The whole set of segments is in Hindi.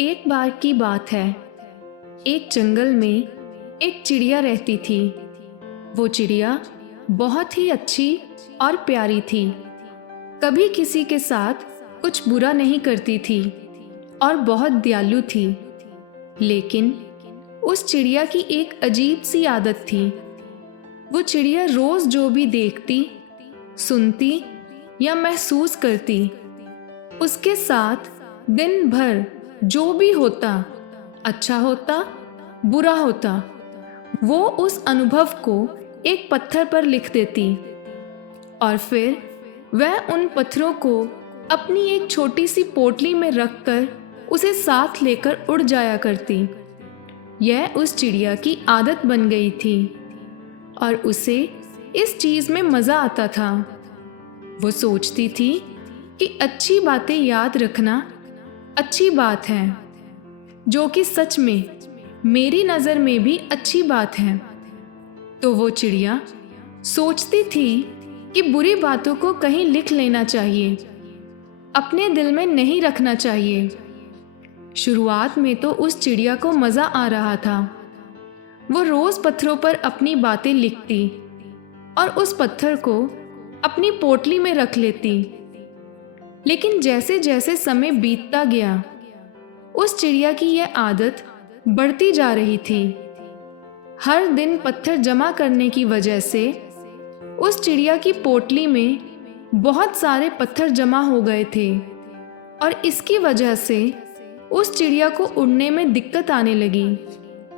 एक बार की बात है। एक जंगल में एक चिड़िया रहती थी। वो चिड़िया बहुत ही अच्छी और प्यारी थी। कभी किसी के साथ कुछ बुरा नहीं करती थी और बहुत दयालु थी। लेकिन उस चिड़िया की एक अजीब सी आदत थी। वो चिड़िया रोज जो भी देखती, सुनती या महसूस करती, उसके साथ दिन भर जो भी होता, अच्छा होता, बुरा होता, वो उस अनुभव को एक पत्थर पर लिख देती और फिर वह उन पत्थरों को अपनी एक छोटी सी पोटली में रखकर उसे साथ लेकर उड़ जाया करती। यह उस चिड़िया की आदत बन गई थी और उसे इस चीज़ में मज़ा आता था। वो सोचती थी कि अच्छी बातें याद रखना अच्छी बात है, जो कि सच में मेरी नज़र में भी अच्छी बात है। तो वो चिड़िया सोचती थी कि बुरी बातों को कहीं लिख लेना चाहिए, अपने दिल में नहीं रखना चाहिए। शुरुआत में तो उस चिड़िया को मज़ा आ रहा था। वो रोज़ पत्थरों पर अपनी बातें लिखती और उस पत्थर को अपनी पोटली में रख लेती। लेकिन जैसे जैसे समय बीतता गया, उस चिड़िया की यह आदत बढ़ती जा रही थी। हर दिन पत्थर जमा करने की वजह से उस चिड़िया की पोटली में बहुत सारे पत्थर जमा हो गए थे और इसकी वजह से उस चिड़िया को उड़ने में दिक्कत आने लगी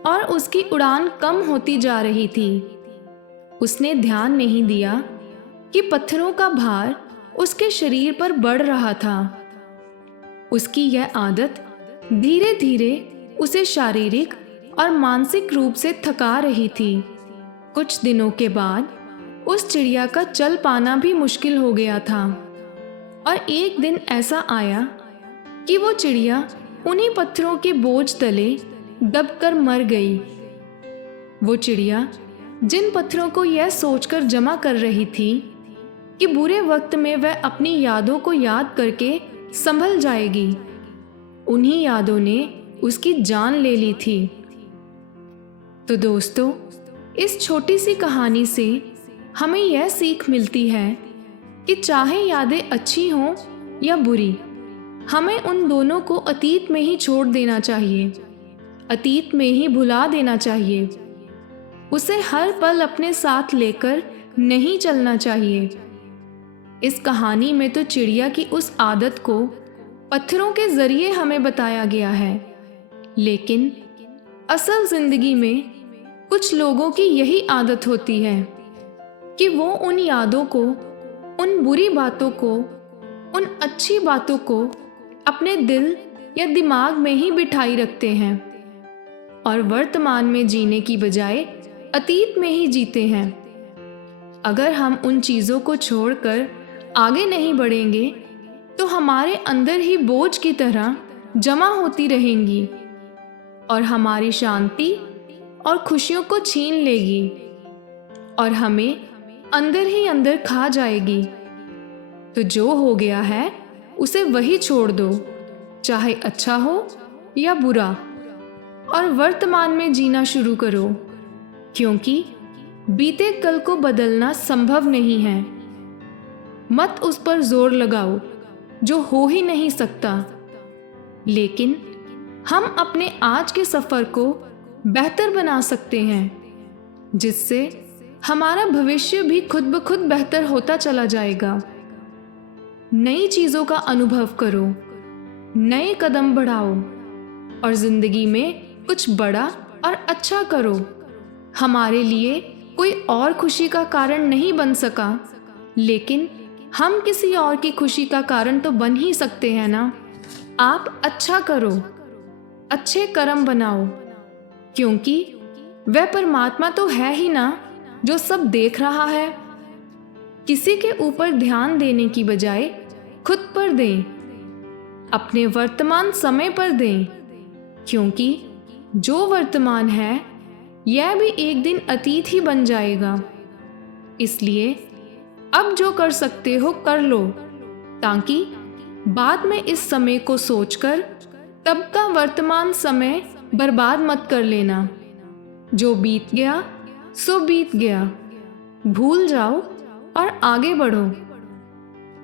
और उसकी उड़ान कम होती जा रही थी। उसने ध्यान नहीं दिया कि पत्थरों का भार उसके शरीर पर बढ़ रहा था। उसकी यह आदत धीरे धीरे उसे शारीरिक और मानसिक रूप से थका रही थी। कुछ दिनों के बाद उस चिड़िया का चल पाना भी मुश्किल हो गया था और एक दिन ऐसा आया कि वो चिड़िया उन्हीं पत्थरों के बोझ तले दबकर मर गई। वो चिड़िया जिन पत्थरों को यह सोचकर जमा कर रही थी कि बुरे वक्त में वह अपनी यादों को याद करके संभल जाएगी, उन्हीं यादों ने उसकी जान ले ली थी। तो दोस्तों, इस छोटी सी कहानी से हमें यह सीख मिलती है कि चाहे यादें अच्छी हों या बुरी, हमें उन दोनों को अतीत में ही छोड़ देना चाहिए, अतीत में ही भुला देना चाहिए। उसे हर पल अपने साथ लेकर नहीं चलना चाहिए। इस कहानी में तो चिड़िया की उस आदत को पत्थरों के जरिए हमें बताया गया है, लेकिन असल जिंदगी में कुछ लोगों की यही आदत होती है कि वो उन यादों को, उन बुरी बातों को, उन अच्छी बातों को अपने दिल या दिमाग में ही बिठाई रखते हैं और वर्तमान में जीने की बजाय अतीत में ही जीते हैं। अगर हम उन चीज़ों को छोड़कर आगे नहीं बढ़ेंगे तो हमारे अंदर ही बोझ की तरह जमा होती रहेंगी और हमारी शांति और खुशियों को छीन लेगी और हमें अंदर ही अंदर खा जाएगी। तो जो हो गया है उसे वही छोड़ दो, चाहे अच्छा हो या बुरा, और वर्तमान में जीना शुरू करो, क्योंकि बीते कल को बदलना संभव नहीं है। मत उस पर जोर लगाओ जो हो ही नहीं सकता, लेकिन हम अपने आज के सफ़र को बेहतर बना सकते हैं, जिससे हमारा भविष्य भी खुद ब खुद बेहतर होता चला जाएगा। नई चीज़ों का अनुभव करो, नए कदम बढ़ाओ और ज़िंदगी में कुछ बड़ा और अच्छा करो। हमारे लिए कोई और खुशी का कारण नहीं बन सका, लेकिन हम किसी और की खुशी का कारण तो बन ही सकते हैं ना। आप अच्छा करो, अच्छे कर्म बनाओ, क्योंकि वह परमात्मा तो है ही ना जो सब देख रहा है। किसी के ऊपर ध्यान देने की बजाय खुद पर दें, अपने वर्तमान समय पर दें, क्योंकि जो वर्तमान है यह भी एक दिन अतीत ही बन जाएगा। इसलिए अब जो कर सकते हो कर लो, ताकि बाद में इस समय को सोचकर तब का वर्तमान समय बर्बाद मत कर लेना। जो बीत गया सो बीत गया, भूल जाओ और आगे बढ़ो।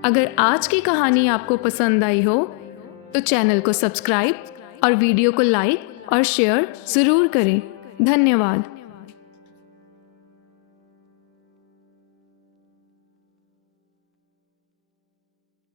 अगर आज की कहानी आपको पसंद आई हो तो चैनल को सब्सक्राइब और वीडियो को लाइक और शेयर ज़रूर करें। धन्यवाद।